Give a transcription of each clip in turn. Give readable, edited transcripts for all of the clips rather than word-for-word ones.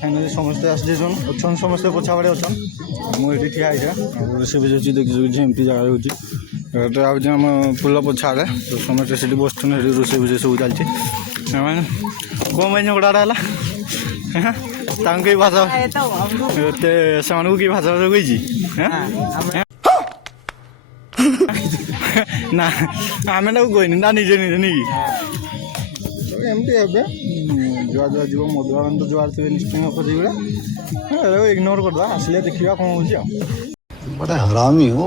Finally समस्ते आसन अच्छन समस्ते पछा बाड़े अच्छन मुझे ठिया है रोसे भी देखिए एमती जगह होती आम पुल पछाड़े तो समस्ते से बस रोसे भोजे सब चलती कौन भाई झगड़ा है भाषा से कि भाषा भाषा कही ना आम कहनी ना निजे निजे नहीं एमती हे जुआ जुआ जीव मधुबाबन तो जुआर थे लिस्टिंग खोज गुड़ा इग्नोर करदा आसले देखा कौन हो बड़ा हरामी हो।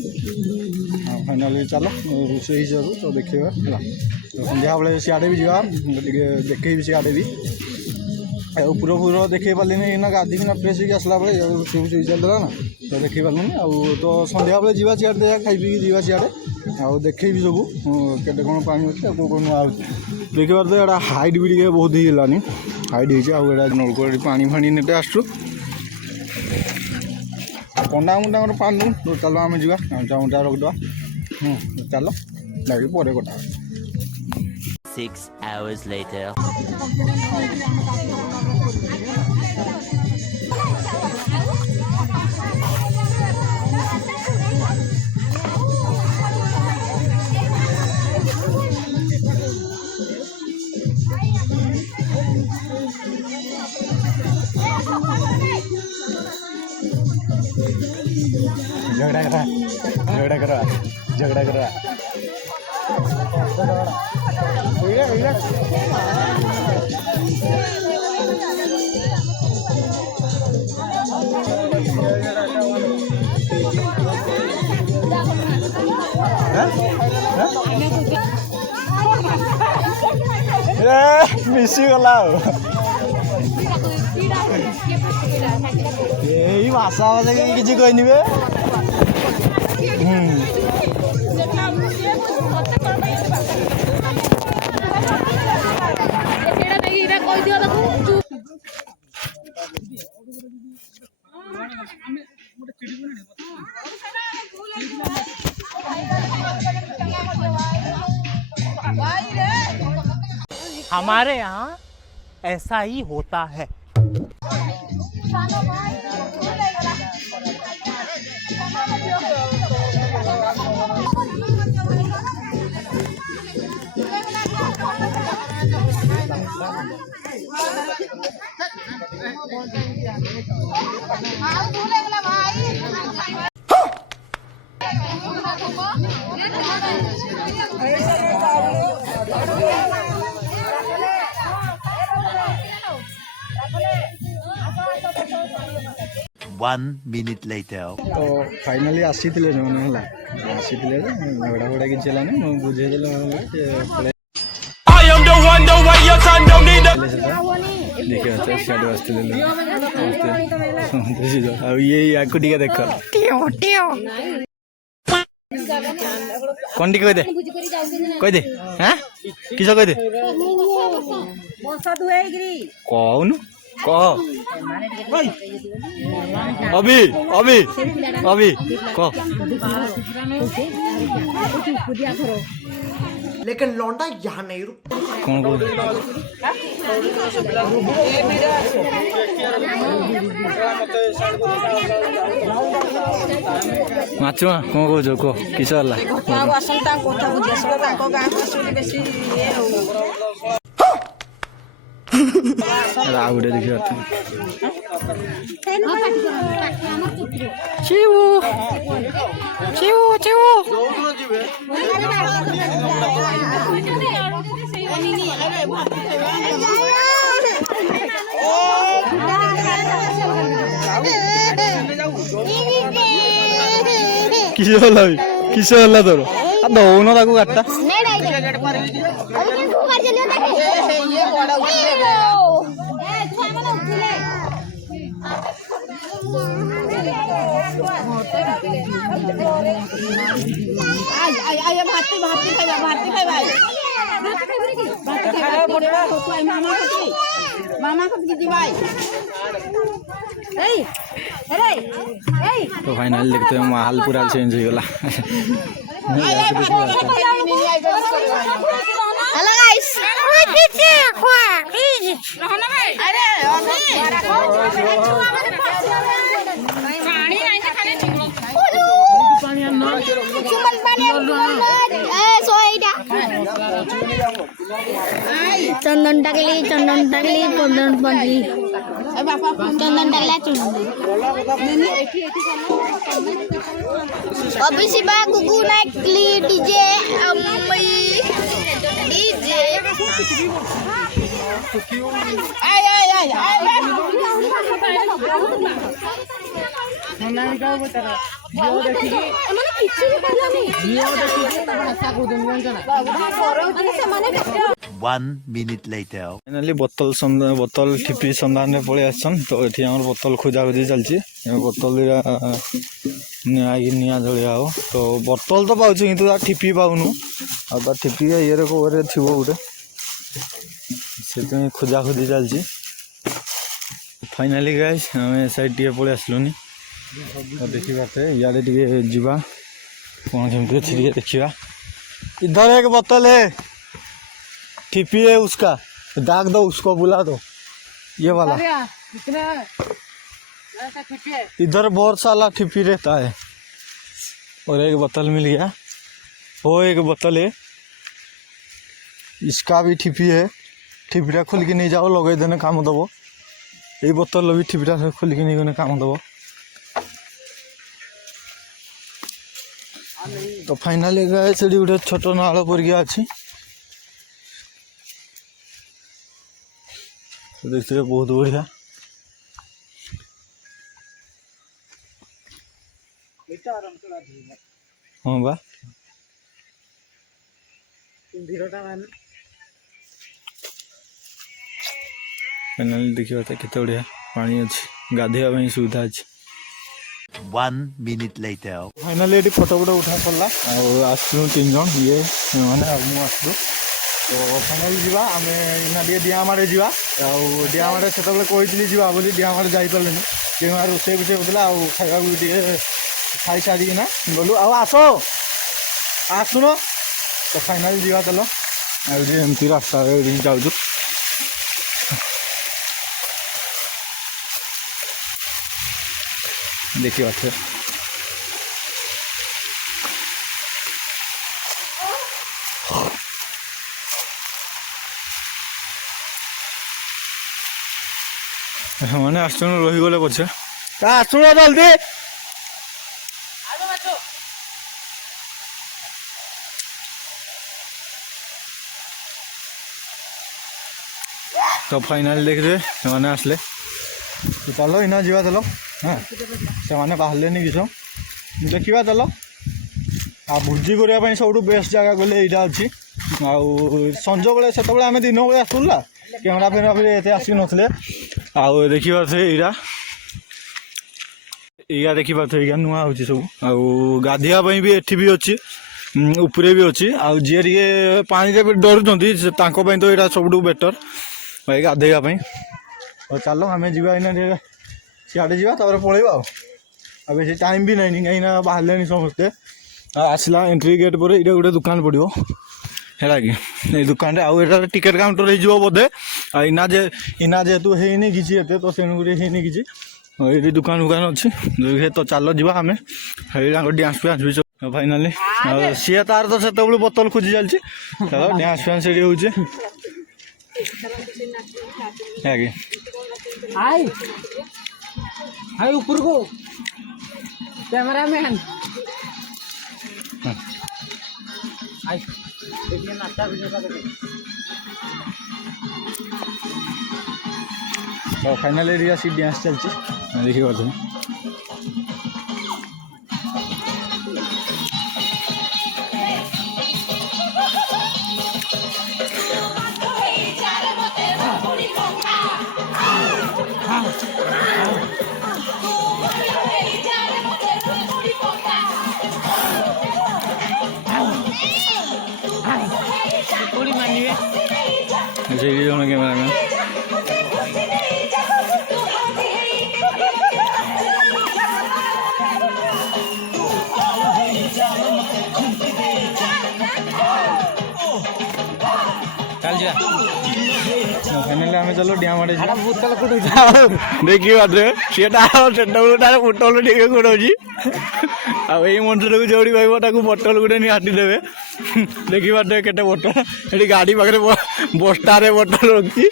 फाइनाली चलो रोसे हिसाब तो देखा तो सन्ध्या बेले सियाड़े भी जा देखे सियाड़े भी ऊपर पूरा देखे पारे ना गाधी ना फ्रेश होगी आसला बेले रोसे भोसे चलता ना तो देखे पारे तो सन्ध्या बेले जा सियाड़े देखा खाई पी जा सियाड़े आउ देखे भी सब के कौन पानी अच्छे कौ कौन नुआ देखिए तो यहाँ हाइट भी बहुत ही गलानी हाइट होगा नलकूप पानी फाणी नेटे आसु कंडा मुंडा पानी तो चलो आम जा गामचा मुंडा रखीदा चलो लगे पर कटा 6 hours later. झगड़ा करा मिसी गला यही भाषा भाषा किसी कहनी हमारे यहाँ ऐसा ही होता है। One minute later. तो फाइनाली आसी जो मैंने आसी झगड़ा फगड़ा कि चलानी बुझेदेल देखिए सियाड़े आसते ये या देख कौन कह दे हाँ किस कह दे कौन कह अभी अभी अभी कह लेकिन लौंडा यहाँ नहीं रुक कौन कौन माचुआ कौन कौच कह किस आउ गोटे देखिए किस तोर दौन ताकू गाटा तो फाइनल देखते हैं माहौल पूरा चेंज हो गला। हेलो गाइस चंदन टाकली चंदन पडली चंदन टाकल्या अभी शिवा गुगु नाकली डीजे अम्मी DJ One minute later. Finally बोतल ठिपी संधान पलि आसन तो ये आम बोतल खोजा खोजी चलती बोतल निया जलिया हो तो बोतल तो पाँच कि ठिपी पाऊनु आ ठिपी ये कौन थी गोटे से खोजा खोजी चलती फाइनाली गाइस आम साइड टे पलि आसलुनि तो देखी पाते इे टे जा कौन केमती अच्छी देखा इधर एक बोतल है ठिपी है उसका दाग दो उसको बुला दो ये वाला इधर बहुत साला ठिपी रहता है और एक बोतल मिल गया वो एक बोतल है इसका भी ठिपी है ठिपीटा खोल के नहीं जाओ लगे देने काम दब ये बोतल भी ठिपीटा खोल के नहीं गने काम दब तो फाइनाली गए से गोटे छोट नाल परिका अच्छी देखते बहुत बढ़िया हाँ बा फाइनाली देखिए केते बढ़िया पानी अच्छी गाधेवा सुविधा अच्छी 1 minute later. फाइनाली ये फोटो फोटो उठा पड़ा आसलु 3 जन ये मैंने आसलु तो फाइनाली जावा आम इना डियामाड़े जावा डियामाड़े से कही जावा बोली डियामाड़े जापारे डियामाड़ रोसे बोसे होता खावा खाई सारिकिना गलु आस आसुन तो फाइनाली जावा चलो एमती रास्ता जाऊँ देखिए बात मैंने आसुन रहीगले पछे आसुन जल्दी तो फाइनाली देखिए मैंने आसले तो चलो इना जीवा चलो हाँ से मैंने बाहर नहीं किस देखा चलो आ भोजी करने सब बेस्ट जगह गले यहाँ अच्छी आंज बेले से आम दिन बेले आसला कैमेरा फेमेरा फिर ये आसिक नसले आउ देखिए या देखी पार्थ या नुआ हो सब गाधियापाई भी एठी भी अच्छी उपरे भी अच्छी आउ जी टे पानी डरुंच तो यहाँ सब बेटर भाई गाधेवाई चलो आम जा सियाड़े जा पलैबा आ बेसी टाइम भी नहीं कहीं बाहर समस्ते आसला एंट्री गेट पर ये गोटे दुकान पड़ो है कि दुकान आउ टिकेट काउंटर हो बोधे इना जेहेतु है किसी एत तो तेणुक है किसी ये दुकान दुकान अच्छी तो चलो जा आम डांस फांस भी फाइनाली सी तार तो से बोतल खोजी चलती चलो डांस फांस ये हो हाय ऊपर को कैमरा मैन देखिए नाचा वीडियो का तो फाइनाली एरिया सी डांस चलती देखिए बात थोड़ी मानिए कैमरा में फाइनली आम चलो डैम आड़े देखिए बाटे सीटा बेटा बोतल टे गोड़ी आई मंदिर को जोड़ी भाई बोतल गोटे नहीं हाटी देवे देखिए बाटे के बोतल ये गाड़ी पाखे बस्ता बोतल रखी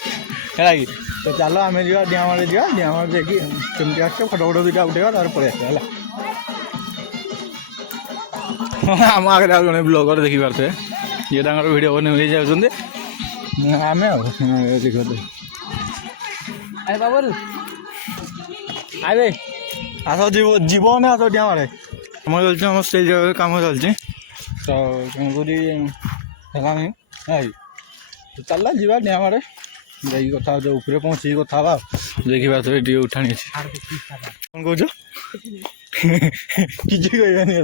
है कि तो चलो आम जा डैम आड़े जा डैम आड़े देखिए केमती आस फटो फटो दुटा उठेगा तार पलि आस आम आगे जड़े ब्लगर देखी पारे ये भिडियो बन जाऊँ आम देखते आस जीव ना आस डैम आड़े कम चलती आम स्टेज कम चलती तो तेणुक है चल जा डैम आड़े जाइए कथा ऊपर पहुँची कथा देखा ये उठाणी कौन कौच किसी कहबानी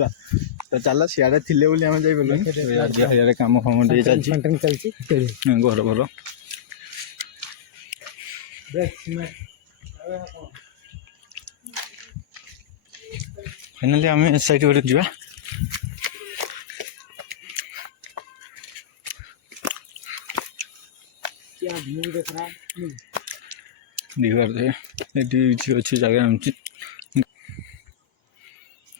तो चल सियाड़े थी आम जाइए कम फम चलती घर भर फाइनाली आम ए साइड गोटे जा देखिए अच्छी जगह एमती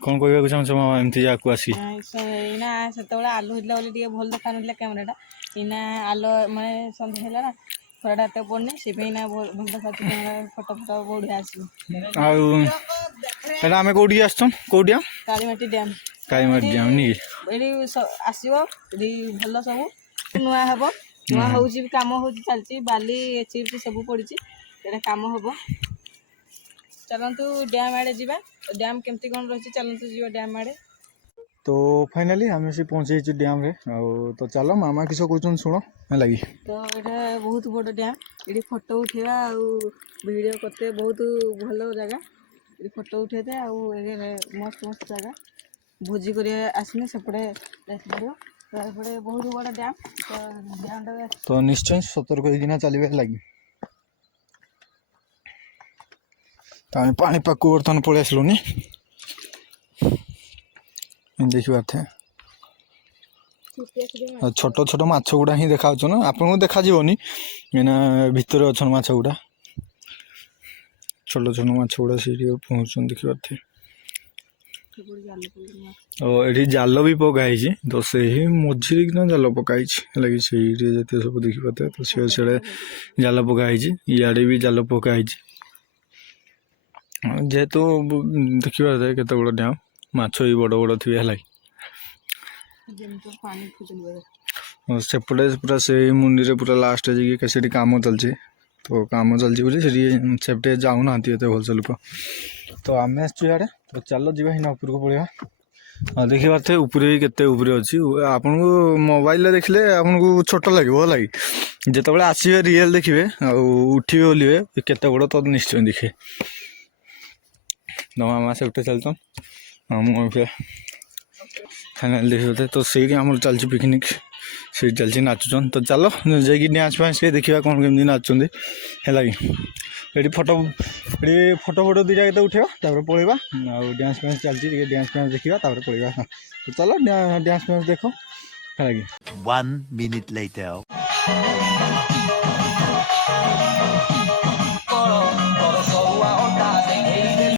कौन कहवाक चाहूँ मामा एमती जगह आसी इना से आलू होता बोली भल देखा ना कैमेराटा इना आलो माने सन्ध्या है ना खराटा एत पड़नी से भल देखा फटो फटो बढ़िया आम कौटी आसछन कौटी कालीमाटी डैम कालीमाटी डैम नी ये आसो भल सब नुआ हम नुआ हो कम हो चलती बाली चिप्स सब पड़ी कम हम चलतु डैम आड़े जा डैम केमती कौन रही चलतु जी डैम आड़े तो फाइनाली आम से पहुँचे डैम रे तो चलो मामा किस कहते शुण है लगी तो ये बहुत बड़ डैम ये फोटो उठेवा वीडियो करते बहुत भल जगह ये फोटो उठेते मस्त मस्त जगह भोजी कर आसने सेपटे पड़े बहुत बड़ा डैम तो डैम तो निश्चय सतर्क होना चलिए लगी तो आम पानी पाक बर्तमान पलि आसलुनि देखी पारे छोट छोट माछ गुड़ा ही देखा ना आपको देखा जीवनी मैंने भितर अच्छा माछ गुड़ा छोट छोट माछ गुड़ा से पहुँच देखी पारे और ये जाल भी पकाई तो से मझे किना जाल पकाई लगे से सब देखी पारे तो से जाल पकाई इे भी जाल पकाई जेहेतु देखी पारे केते बड़ डैम माछ भी बड़ बड़ थी है सेपटे पूरा से मुंडी पूरा लास्ट जाइए कैसे कम चलती तो कम चलती बोली सेपटे जाऊना भलसे लोक तो आम आड़े तो चलो जी उपर को पड़ा हाँ देखी पारे ऊपर भी केते ऊपर अच्छी आपन को मोबाइल देखले आपन को छोट लगे लगे जिते आसवे रियल देखिए उठे बोलिए केते बड़ तो निश्चय देखे तो मामा सेपटे चलता मुझे फाइनाल देखते तो सही आम चलती पिकनिक से चलती नाचुन तो चलो जाकि डांस फांस के देखा कौन केमती नाचुं है ये फोटो ये फोटो दुटा के उठेगा पलैया आ डांस फांस चलती डांस फांस देखा पलैया तो चलो डांस फांस देखो है 1 minute later